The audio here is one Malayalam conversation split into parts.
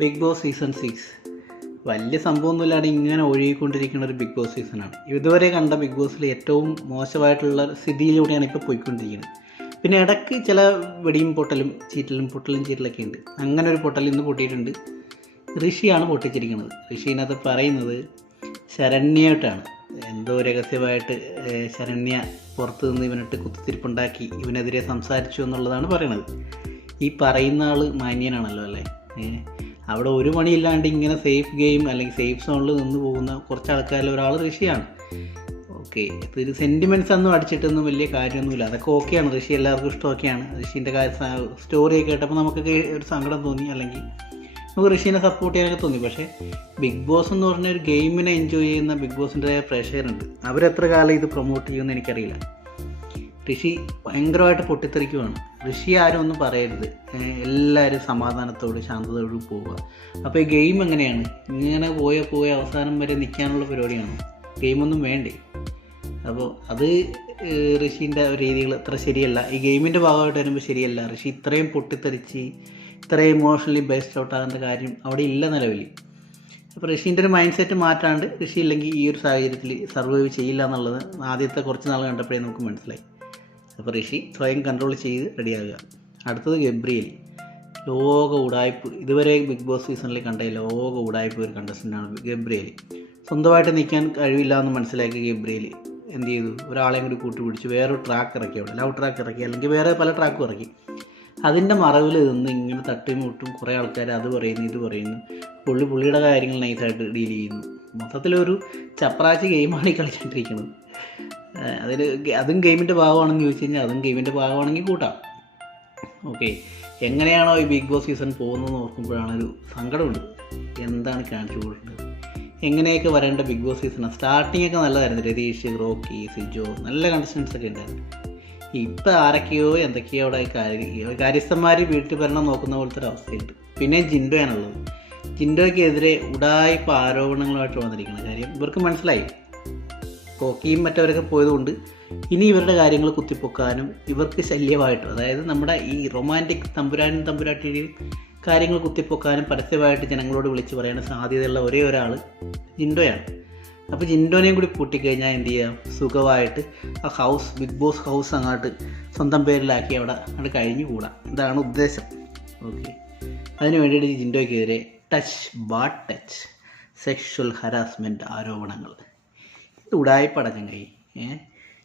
ബിഗ് ബോസ് സീസൺ സിക്സ് വലിയ സംഭവമൊന്നുമില്ലാതെ ഇങ്ങനെ ഒഴുകിക്കൊണ്ടിരിക്കുന്ന ഒരു ബിഗ് ബോസ് സീസണാണ് ഇതുവരെ കണ്ട ബിഗ് ബോസിൽ ഏറ്റവും മോശമായിട്ടുള്ള സ്ഥിതിയിലൂടെയാണ് ഇപ്പോൾ പോയിക്കൊണ്ടിരിക്കുന്നത്. പിന്നെ ഇടയ്ക്ക് ചില വെടിയും പൊട്ടലും ചീറ്റലും പൊട്ടലും ചീറ്റലൊക്കെ ഉണ്ട്. അങ്ങനെ ഒരു പൊട്ടൽ ഇന്ന് പൊട്ടിയിട്ടുണ്ട്. ഋഷിയാണ് പൊട്ടിച്ചിരിക്കുന്നത്. ഋഷിനകത്ത് പറയുന്നത് ശരണ്യയായിട്ടാണ് എന്തോ രഹസ്യമായിട്ട് ശരണ്യ പുറത്ത് നിന്ന് ഇവനിട്ട് കുത്തിത്തിരിപ്പുണ്ടാക്കി ഇവനെതിരെ സംസാരിച്ചു എന്നുള്ളതാണ് പറയണത് ഈ പറയുന്ന ആൾ മാന്യനാണല്ലോ അല്ലേ? അവിടെ ഒരു പണിയില്ലാണ്ട് ഇങ്ങനെ സേഫ് ഗെയിം അല്ലെങ്കിൽ സേഫ് സോണിൽ നിന്ന് പോകുന്ന കുറച്ച് ആൾക്കാരിൽ ഒരാൾ ഋഷിയാണ്. ഓക്കെ ഇത് സെന്റിമെന്റ്സ് ഒന്നും അടിച്ചിട്ടൊന്നും വലിയ കാര്യമൊന്നുമില്ല. അതൊക്കെ ഓക്കെയാണ് ഋഷി എല്ലാവർക്കും ഇഷ്ടമൊക്കെയാണ്. ഋഷീന്റെ സ്റ്റോറിയൊക്കെ കേട്ടപ്പോൾ നമുക്കൊക്കെ ഒരു സങ്കടം തോന്നി. അല്ലെങ്കിൽ നമുക്ക് ഋഷീനെ സപ്പോർട്ട് ചെയ്യാനൊക്കെ തോന്നി. പക്ഷേ ബിഗ് ബോസ് എന്ന് പറഞ്ഞ ഒരു ഗെയിമിനെ എൻജോയ് ചെയ്യുന്ന ബിഗ് ബോസിന്റെ പ്രേക്ഷകരുണ്ട് അവരെത്ര കാലം ഇത് പ്രൊമോട്ട് ചെയ്യുമെന്ന് എനിക്കറിയില്ല. ഋഷി ഭയങ്കരമായിട്ട് പൊട്ടിത്തെറിക്കുവാണ്. ഋഷി ആരും ഒന്നും പറയരുത്. എല്ലാവരും സമാധാനത്തോട് ശാന്തതയോട് പോവുക. അപ്പോൾ ഈ ഗെയിം എങ്ങനെയാണ്? ഇങ്ങനെ പോയ പോയ അവസാനം വരെ നിൽക്കാനുള്ള പരിപാടിയാണ്? ഗെയിമൊന്നും വേണ്ടേ? അപ്പോൾ അത് ഋഷീന്റെ രീതികൾ അത്ര ശരിയല്ല. ഈ ഗെയിമിന്റെ ഭാഗമായിട്ട് വരുമ്പോൾ ശരിയല്ല. ഋഷി ഇത്രയും പൊട്ടിത്തെറിച്ച് ഇത്രയും ഇമോഷണലി ബേസ്ഡ് ഔട്ട് ആകേണ്ട കാര്യം അവിടെ ഇല്ല നിലവിൽ അപ്പോൾ ഋഷീന്റെ ഒരു മൈൻഡ് സെറ്റ് മാറ്റാണ്ട് ഋഷി ഇല്ലെങ്കിൽ ഈ ഒരു സാഹചര്യത്തിൽ സർവൈവ് ചെയ്യില്ല എന്നുള്ളത് ആദ്യത്തെ കുറച്ച് നാൾ കണ്ടപ്പോഴേ നമുക്ക് മനസ്സിലായി. ഋഷി സ്വയം കൺട്രോൾ ചെയ്ത് റെഡിയാകുക അടുത്തത് ഗബ്രിയൽ. ലോക ഉടായ്പ് ഇതുവരെ ബിഗ് ബോസ് സീസണിൽ കണ്ട ലോക ഉടായ്പ് ഒരു കണ്ടസ്റ്റന്റാണ് ഗബ്രിയൽ. സ്വന്തമായിട്ട് നിൽക്കാൻ കഴിവില്ല എന്ന് മനസ്സിലാക്കിയ ഗബ്രിയൽ എന്ത് ചെയ്തു? ഒരാളെയും കൂടി കൂട്ടുപിടിച്ച് വേറൊരു ട്രാക്ക് ഇറക്കി. അവിടെ ലവ് ട്രാക്ക് ഇറക്കി. അല്ലെങ്കിൽ വേറെ പല ട്രാക്കും ഇറക്കി. അതിന്റെ മറവിൽ നിന്ന് ഇങ്ങനെ തട്ടിയും മുട്ടും കുറേ ആൾക്കാർ അത് പറയുന്നു ഇത് പറയുന്നു. പുള്ളി പുള്ളിയുടെ കാര്യങ്ങൾ നൈസായിട്ട് ഡീൽ ചെയ്യുന്നു. മൊത്തത്തിലൊരു ചപ്രാച്ച് ഗെയിമാണ് ഈ കളിച്ചുകൊണ്ടിരിക്കുന്നത് അതിൽ അതും ഗെയിമിന്റെ ഭാഗമാണെന്ന് ചോദിച്ചു കഴിഞ്ഞാൽ അതും ഗെയിമിന്റെ ഭാഗമാണെങ്കിൽ കൂട്ടാം. ഓക്കെ എങ്ങനെയാണോ ഈ ബിഗ് ബോസ് സീസൺ പോകുന്നതെന്ന് ഓർക്കുമ്പോഴാണ് ഒരു സങ്കടമുണ്ട്. എന്താണ് കാണിച്ചു കൊടുക്കുന്നത് എങ്ങനെയൊക്കെ വരേണ്ട ബിഗ് ബോസ് സീസണാണ് സ്റ്റാർട്ടിംഗ് ഒക്കെ നല്ലതായിരുന്നു. രതീഷ് റോക്കി സിജോ നല്ല കണ്ടസ്റ്റൻസ് ഒക്കെ ഉണ്ടായിരുന്നു. ഇപ്പം ആരൊക്കെയോ എന്തൊക്കെയോ അവിടെ കാര്യ കാര്യസ്ഥന്മാർ വീട്ടിൽ ഭരണം നോക്കുന്ന പോലത്തെ ഒരു അവസ്ഥയുണ്ട്. പിന്നെ ജിൻഡോയാണുള്ളത്. ജിൻഡോയ്ക്കെതിരെ ഉടായ്പ ആരോപണങ്ങളുമായിട്ട് വന്നിരിക്കുന്നത് കാര്യം ഇവർക്ക് മനസ്സിലായി. കോക്കിയും മറ്റവരൊക്കെ പോയതുകൊണ്ട് ഇനി ഇവരുടെ കാര്യങ്ങൾ കുത്തിപ്പൊക്കാനും ഇവർക്ക് ശല്യമായിട്ട് അതായത് നമ്മുടെ ഈ റൊമാന്റിക് തമ്പുരാനും തമ്പുരാട്ടിയുടെയും കാര്യങ്ങൾ കുത്തിപ്പൊക്കാനും പരസ്യമായിട്ട് ജനങ്ങളോട് വിളിച്ച് പറയാൻ സാധ്യതയുള്ള ഒരേ ഒരാൾ ജിൻഡോയാണ്. അപ്പോൾ ജിൻഡോനെയും കൂടി പൂട്ടിക്കഴിഞ്ഞാൽ എന്ത് ചെയ്യാം? സുഖമായിട്ട് ആ ഹൗസ് ബിഗ് ബോസ് ഹൗസ് അങ്ങോട്ട് സ്വന്തം പേരിലാക്കി അവിടെ അങ്ങോട്ട് കഴിഞ്ഞു കൂടാം ഇതാണ് ഉദ്ദേശം. ഓക്കെ അതിന് വേണ്ടിയിട്ട് ജിൻഡോയ്ക്കെതിരെ touch bad touch sexual harassment ആരോപണങ്ങൾ. ഇത് കൈ ചങ്ങായി ഏ?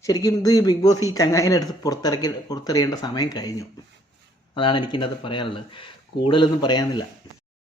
ശരിക്കും ഇത് ബിഗ് ബോസ് ഈ ചങ്ങായിനെ അടുത്ത് പുറത്തിറക്കി പുറത്തെറിയേണ്ട സമയം കഴിഞ്ഞു. അതാണ് എനിക്കിതിനകത്ത് പറയാനുള്ളത്. കൂടുതലൊന്നും പറയാനില്ല.